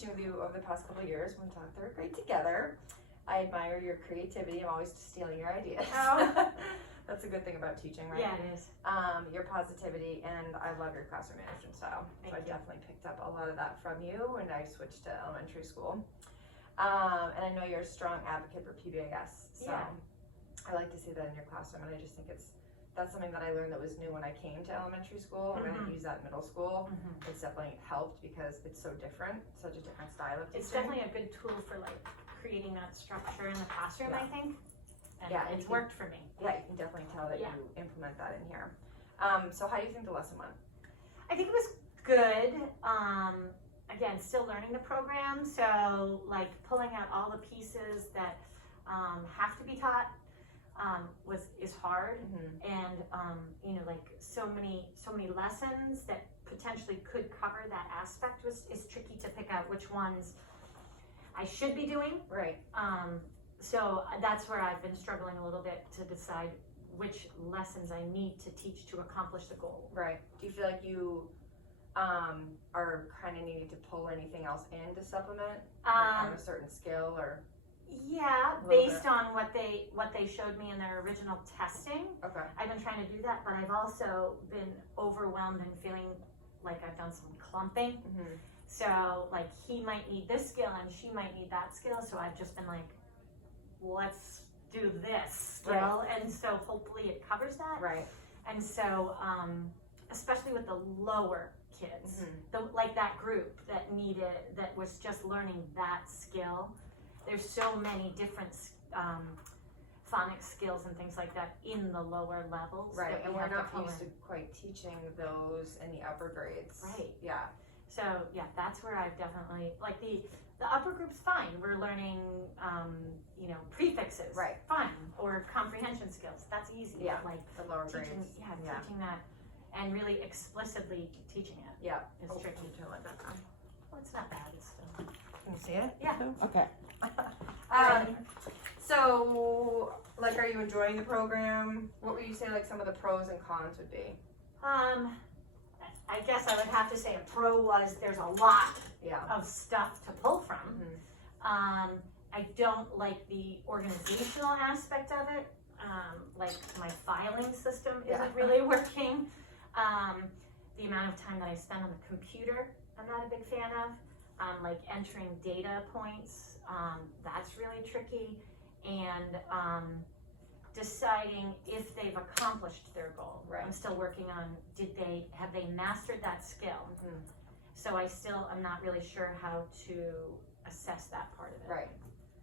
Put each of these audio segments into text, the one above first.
teaching with you over the past couple of years. We taught third grade together. I admire your creativity. I'm always stealing your ideas. Oh. That's a good thing about teaching, right? Yeah, it is. Your positivity, and I love your classroom management style. Thank I you. definitely picked up a lot of that from you when I switched to elementary school. And I know you're a strong advocate for PBIS, so Yeah. I like to see that in your classroom, and I just think that's something that I learned that was new when I came to elementary school. I'm gonna use that in middle school. It's definitely helped because it's so different, such a different style of teaching. It's definitely a good tool for like creating that structure in the classroom, I think. And Yeah, it's worked for me. Yeah, you can definitely tell that Yeah. you implement that in here. So how do you think the lesson went? I think it was good. Again, still learning the program, so like pulling out all the pieces that have to be taught is hard, and you know, like so many lessons that potentially could cover that aspect is tricky to pick out which ones I should be doing. Right. So that's where I've been struggling a little bit to decide which lessons I need to teach to accomplish the goal. Right. Do you feel like you are kind of needing to pull anything else in to supplement on a certain skill or? Yeah, based on what they showed me in their original testing. Okay. I've been trying to do that, but I've also been overwhelmed and feeling like I've done some clumping. So like he might need this skill and she might need that skill. So I've just been like, let's do this skill, and so hopefully it covers that. Right. And so, especially with the lower kids, like that group that was just learning that skill. There's so many different phonics skills and things like that in the lower levels. Right, that and we we're have not to used to quite teaching those in the upper grades. Right. Yeah. So yeah, that's where I've definitely, like the upper group's fine. We're learning, you know, prefixes. Right. Fine. Or comprehension skills. That's easy. Yeah. Like The lower teaching, grades. teaching that and really explicitly teaching it Yeah. is tricky. Turn like that on. Well, it's not bad. It's still. Can you see it? Yeah. Okay. So, like, are you enjoying the program? What would you say, like, some of the pros and cons would be? I guess I would have to say a pro was there's a lot Yeah. of stuff to pull from. I don't like the organizational aspect of it. Like my filing system isn't really working. The amount of time that I spend on the computer, I'm not a big fan of. Like entering data points, that's really tricky. And deciding if they've accomplished their goal. Right. I'm still working on have they mastered that skill? So I still am not really sure how to assess that part of it. Right.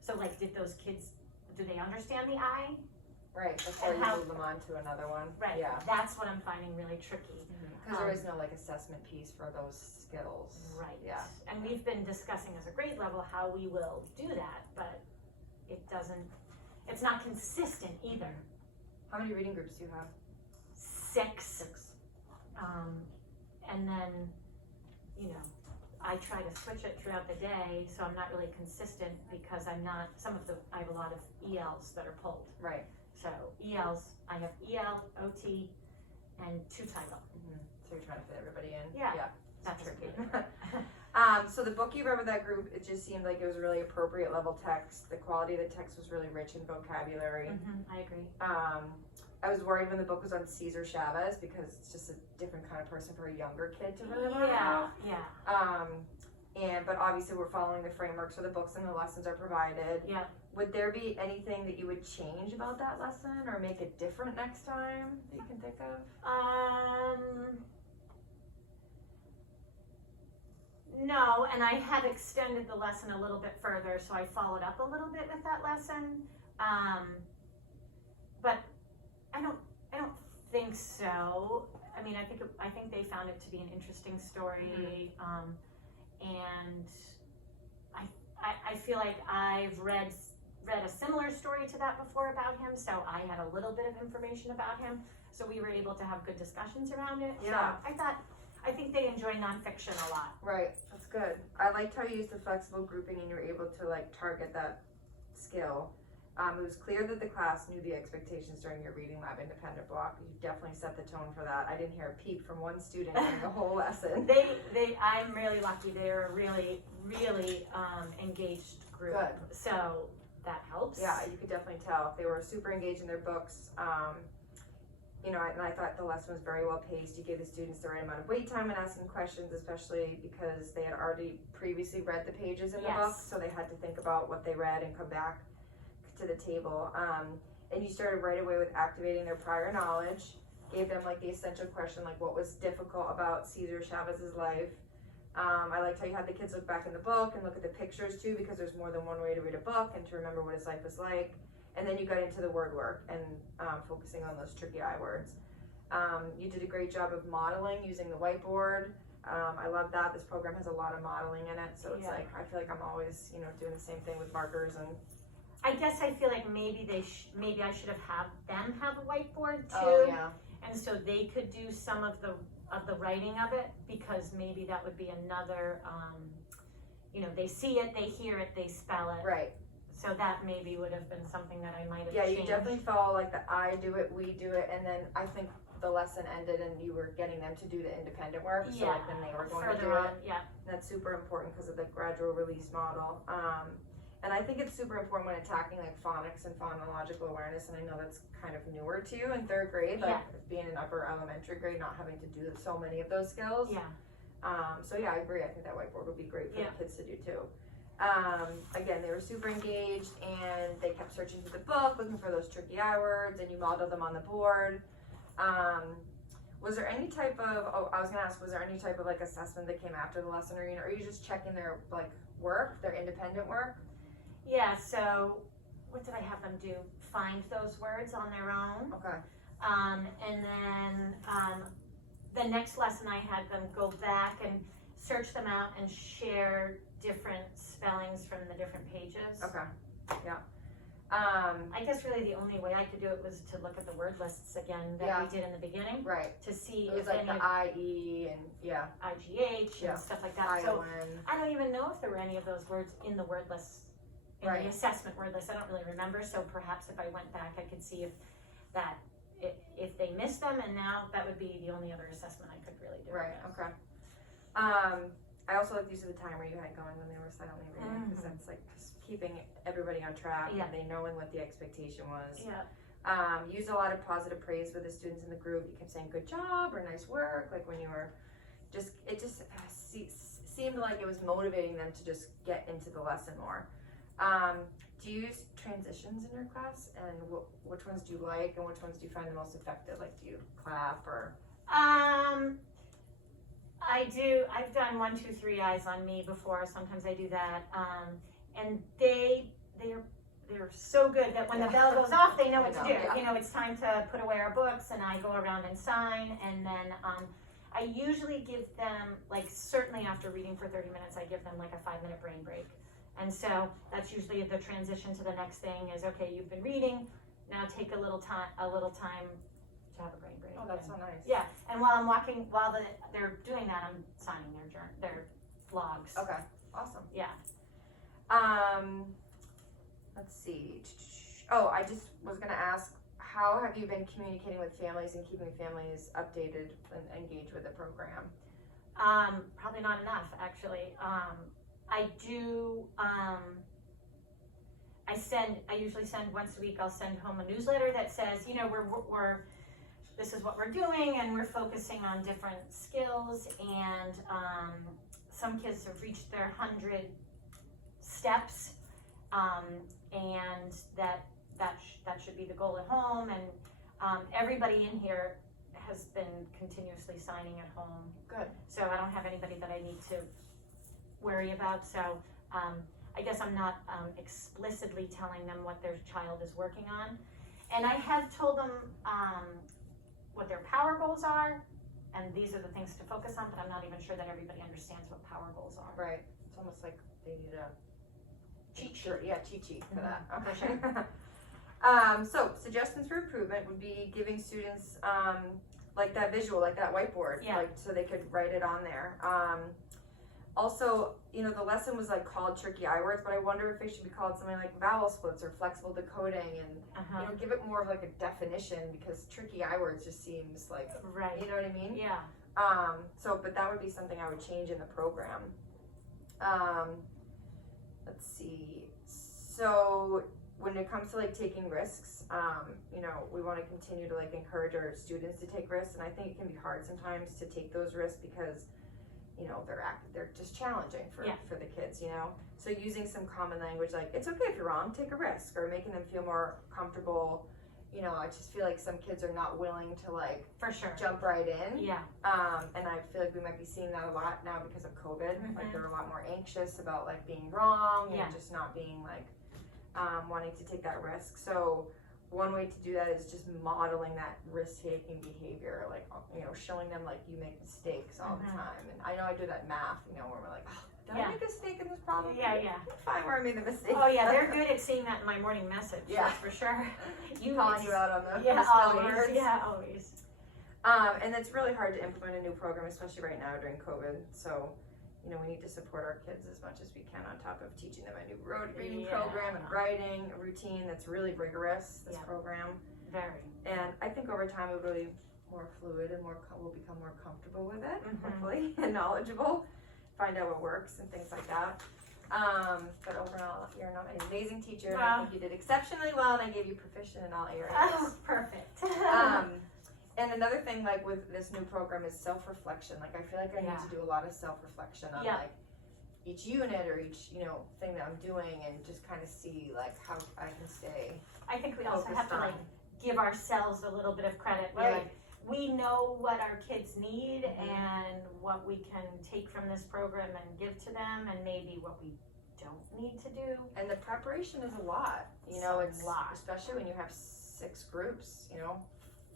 So like, do they understand the I? Right. Before you move them on to another one. Right. Yeah. That's what I'm finding really tricky. Because there is no like assessment piece for those skills. Right. Yeah. And we've been discussing as a grade level how we will do that, but it's not consistent either. How many reading groups do you have? 6. And then, you know, I try to switch it throughout the day, so I'm not really consistent because I have a lot of ELs that are pulled. Right. So ELs, I have EL, OT, and 2 title. So you're trying to fit everybody in. Yeah. That's tricky. So the book you read with that group, it just seemed like it was a really appropriate level text. The quality of the text was really rich in vocabulary. I agree. I was worried when the book was on Cesar Chavez because it's just a different kind of person for a younger kid to really learn about. But obviously we're following the framework, so the books and the lessons are provided. Yeah. Would there be anything that you would change about that lesson or make it different next time that you can think of? No, and I had extended the lesson a little bit further, so I followed up a little bit with that lesson. But I don't think so. I mean, I think they found it to be an interesting story, and I feel like I've read a similar story to that before about him, so I had a little bit of information about him, so we were able to have good discussions around it. Yeah. So I think they enjoy nonfiction a lot. Right, that's good. I liked how you used the flexible grouping and you were able to like target that skill. It was clear that the class knew the expectations during your reading lab independent block. You definitely set the tone for that. I didn't hear a peep from one student during the whole lesson. I'm really lucky. They're a really, really engaged group. Good. So that helps. Yeah, you could definitely tell. They were super engaged in their books. You know, and I thought the lesson was very well paced. You gave the students the right amount of wait time when asking questions, especially because they had already previously read the pages in the book, so they had to think about what they read and come back to the table. And you started right away with activating their prior knowledge, gave them like the essential question, like what was difficult about Cesar Chavez's life. I liked how you had the kids look back in the book and look at the pictures too, because there's more than one way to read a book and to remember what his life was like. And then you got into the word work and focusing on those tricky I words. You did a great job of modeling using the whiteboard. I love that. This program has a lot of modeling in it, so it's like I feel like I'm always, you know, doing the same thing with markers. And I guess I feel like maybe maybe I should have had them have a whiteboard too. Oh, yeah. And so they could do some of the writing of it, because maybe that would be another, you know, they see it, they hear it, they spell it. Right. So that maybe would have been something that I might have Yeah, changed. you definitely felt like the I do it, we do it, and then I think the lesson ended and you were getting them to do the independent work, so like then they were going to do it. Yeah. That's super important because of the gradual release model. And I think it's super important when attacking like phonics and phonological awareness, and I know that's kind of newer to you in third grade, like being in upper elementary grade, not having to do so many of those skills. Yeah. So yeah, I agree. I think that whiteboard would be great for the kids to do too. Again, they were super engaged and they kept searching through the book, looking for those tricky I words, and you modeled them on the board. Was there any type of, I was gonna ask, was there any type of like assessment that came after the lesson, or, you know, are you just checking their like work, their independent work? Yeah, so what did I have them do? Find those words on their own. Okay. And then the next lesson I had them go back and search them out and share different spellings from the different pages. Okay, yeah. I guess really the only way I could do it was to look at the word lists again that we did in the beginning. Right. To see it was if like any the IE and IGH and stuff like that. So I don't even know if there were any of those words in the word list, in the assessment word list. I don't really remember, so perhaps if I went back I could see if they missed them, and now that would be the only other assessment I could really do. Right, okay. I also like the use of the timer you had going when they were silently reading, because that's like just keeping everybody on track and they knowing what the expectation was. Yeah. Used a lot of positive praise with the students in the group. You kept saying good job or nice work, like when you were it just seemed like it was motivating them to just get into the lesson more. Do you use transitions in your class, and which ones do you like and which ones do you find the most effective? Like, do you clap or? I do. I've done 1, 2, 3 eyes on me before. Sometimes I do that, and they're so good that when the bell goes off, they know what to do. Yeah. You know, it's time to put away our books, and I go around and sign, and then I usually give them, like, certainly after reading for 30 minutes, I give them like a 5-minute brain break. And so that's usually the transition to the next thing is, okay, you've been reading, now take a little time to have a brain break. Oh, that's so nice. Yeah, and while I'm walking, they're doing that, I'm signing their logs. Okay, awesome. Yeah. Let's see. Oh, I just was gonna ask, how have you been communicating with families and keeping families updated and engaged with the program? Probably not enough, actually. I do, I usually send once a week, I'll send home a newsletter that says, you know, this is what we're doing, and we're focusing on different skills, and some kids have reached their 100 steps, and that should be the goal at home, and everybody in here has been continuously signing at home. Good. So I don't have anybody that I need to worry about, so I guess I'm not explicitly telling them what their child is working on. And I have told them what their power goals are, and these are the things to focus on, but I'm not even sure that everybody understands what power goals are. Right. It's almost like they need a cheat sheet. Yeah, cheat sheet for that. For sure. So suggestions for improvement would be giving students like that visual, like that whiteboard, like so they could write it on there. Also, you know, the lesson was like called tricky I words, but I wonder if it should be called something like vowel splits or flexible decoding, and you know, give it more of like a definition, because tricky I words just seems like, Right. you know what I mean? Yeah. So, but that would be something I would change in the program. Let's see. So when it comes to like taking risks, you know, we want to continue to like encourage our students to take risks, and I think it can be hard sometimes to take those risks because, you know, they're just challenging for the kids, you know. So using some common language like, it's okay if you're wrong, take a risk, or making them feel more comfortable. You know, I just feel like some kids are not willing to like For sure. jump right in. Yeah. And I feel like we might be seeing that a lot now because of COVID. Like they're a lot more anxious about like being wrong and just not being like wanting to take that risk. So one way to do that is just modeling that risk-taking behavior, like, you know, showing them like you make mistakes all the time. And I know I do that in math, you know, where we're like, oh, did I make a mistake in this problem? Yeah. Find where I made the mistake. Oh yeah, they're good at seeing that in my morning message. Yeah. That's for sure. Calling you out on the Yeah, spelling always. words. Yeah, always. And it's really hard to implement a new program, especially right now during COVID. So, you know, we need to support our kids as much as we can on top of teaching them a new road reading program and writing a routine that's really rigorous, this program. Very. And I think over time it will be more fluid and we'll become more comfortable with it, hopefully, and knowledgeable, find out what works and things like that. But overall, you're an amazing teacher, and I think you did exceptionally well, and I gave you proficient in all areas. Oh, perfect. And another thing, like with this new program, is self-reflection. Like I feel like I need to do a lot of self-reflection on like each unit or each, you know, thing that I'm doing, and just kind of see like how I can stay. I think we also have to like give ourselves a little bit of credit. Right. Like, we know what our kids need and what we can take from this program and give to them, and maybe what we don't need to do. And the preparation is a lot. You know, it's a lot, especially when you have 6 groups. You know.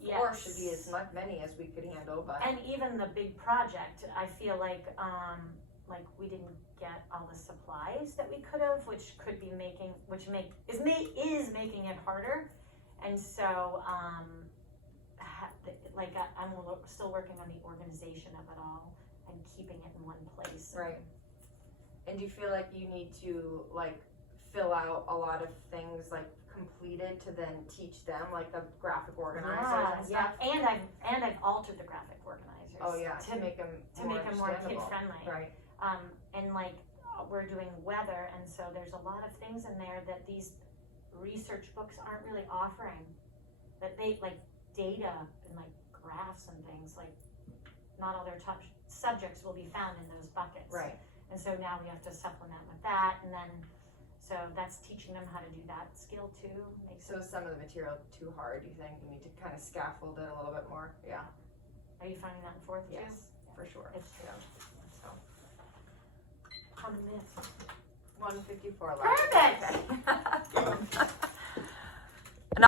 4 should be as many as we could handle, but and even the big project, I feel like we didn't get all the supplies that we could have, which could be is making it harder. And so I'm still working on the organization of it all and keeping it in one place. Right. And do you feel like you need to like fill out a lot of things like completed to then teach them, like the graphic organizers and stuff? And I've altered the graphic organizers. Oh yeah, to make them more kid friendly. Right. And like we're doing weather, and so there's a lot of things in there that these research books aren't really offering. That they like data and like graphs and things, like not all their top subjects will be found in those buckets. Right. And so now we have to supplement with that, and then so that's teaching them how to do that skill too. So is some of the material too hard, you think? You need to kind of scaffold it a little bit more? Yeah. Are you finding that in 4th too? Yes, for sure. It's So. on the myth. 154 left. Perfect!